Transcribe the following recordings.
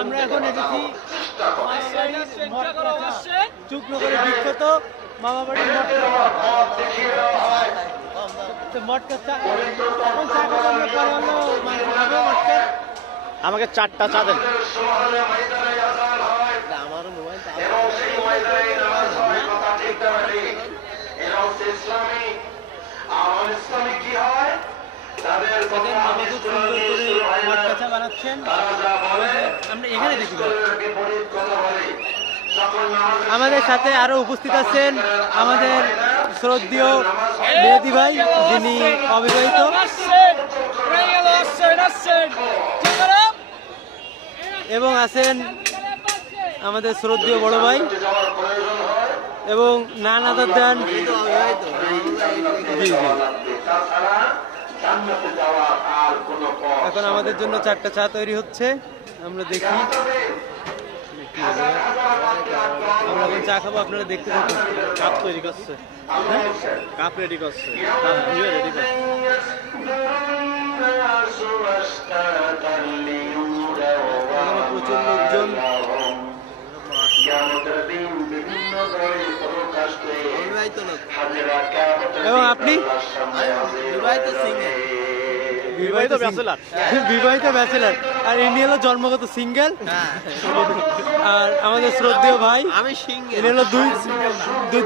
আমরা এখন এসেছি চুকনগরের বিখ্যাত মামাবাড়ির আমাকে 4টা চা দেন। আমারও মোবাইল বানাচ্ছেন আমরা এখানে দেখি। আমাদের সাথে আরো উপস্থিত আছেন আমাদের শ্রদ্ধেয় মেহেদী ভাই, যিনি অবিবাহিত, এবং আছেন আমাদের শ্রদ্ধেয় বড় ভাই এবং নান আদার দেন। এখন আমাদের জন্য 4টা চা তৈরি হচ্ছে, আমরা দেখি। আমরা এখন চা খাবো, আপনারা দেখতে থাকুন। কাপ তৈরি করছে, কাপ রেডি করছে, রেডি করছে। প্রচুর লোকজন। এবং আপনি বিবাহিত ব্যাচেলার, আর ইনি হলো জন্মগত সিঙ্গেল। আর আমাদের শ্রদ্ধেয় ভাই, আমি সিঙ্গেল, ইনি হলো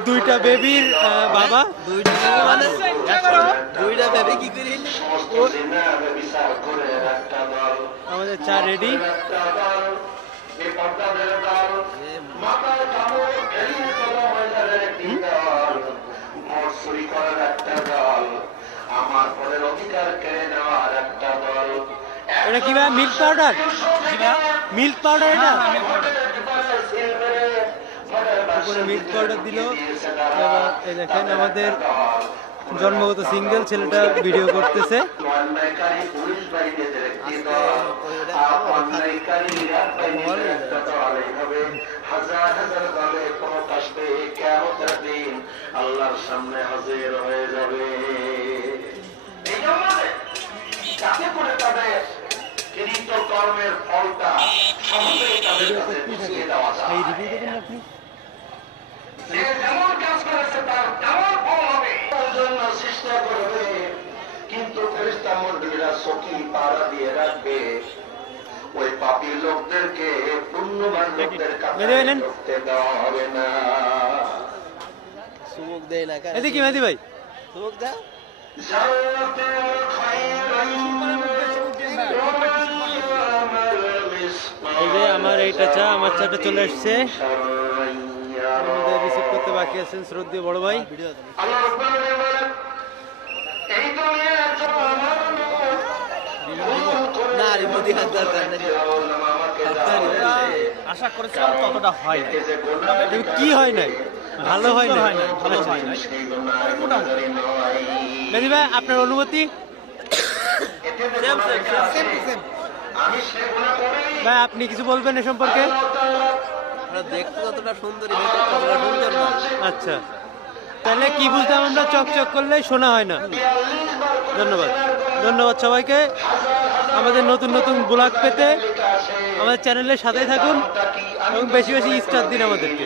দুইটা বেবির বাবা। দুইটা বেবি কি করি। আমাদের চা রেডি। এটা কি ভাই, মিল্ক পাউডার? মিল্ক পাউডার, এটা উপরে মিল্ক পাউডার দিল। এই দেখেন আমাদের জন্মগত সিঙ্গেল ছেলেটা ভিডিও করতেছে। আল্লাহর সামনে হাজির হয়ে যাবে। যাতে করে তাদের কৃত কর্মের ফলটা সহজেই তাদের কাছে পৌঁছিয়ে দেওয়া যায়। আপনি যে যেমন কাজ করেছে তার তেমন ফল হবে, তার জন্য চেষ্টা করবে। কিন্তু ফেরেশতা মণ্ডলীরা চকি পাড়া দিয়ে রাখবে, ওই পাপী লোকদেরকে পুণ্যবান লোকদের কাছে ঢুকতে দেওয়া হবে না। সুমুক দেয় না। এদিকে মেহেদী ভাই সুমুক দাও। এই যে আমার এইটা চা, আমার চাটা চলে আসছে। আমাদের রিসিভ করতে বাকি আছেন শ্রদ্ধেয় বড় ভাই। আশা করেছিলাম ততটা হয় না। কি হয় নাই? ভালো হয় না, ভালো হয় না। মেহেদী ভাই, আপনার অনুমতি? ভাই, আপনি কিছু বলবেন এ সম্পর্কে? দেখতে কতটা সুন্দরী, কতটা সুন্দর না। আচ্ছা, তাহলে কি বুঝলাম আমরা, চকচক করলে শোনা হয় না। ধন্যবাদ, ধন্যবাদ সবাইকে। আমাদের নতুন নতুন ব্লগ পেতে আমাদের চ্যানেলের সাথেই থাকুন এবং বেশি বেশি স্টার দিন আমাদেরকে।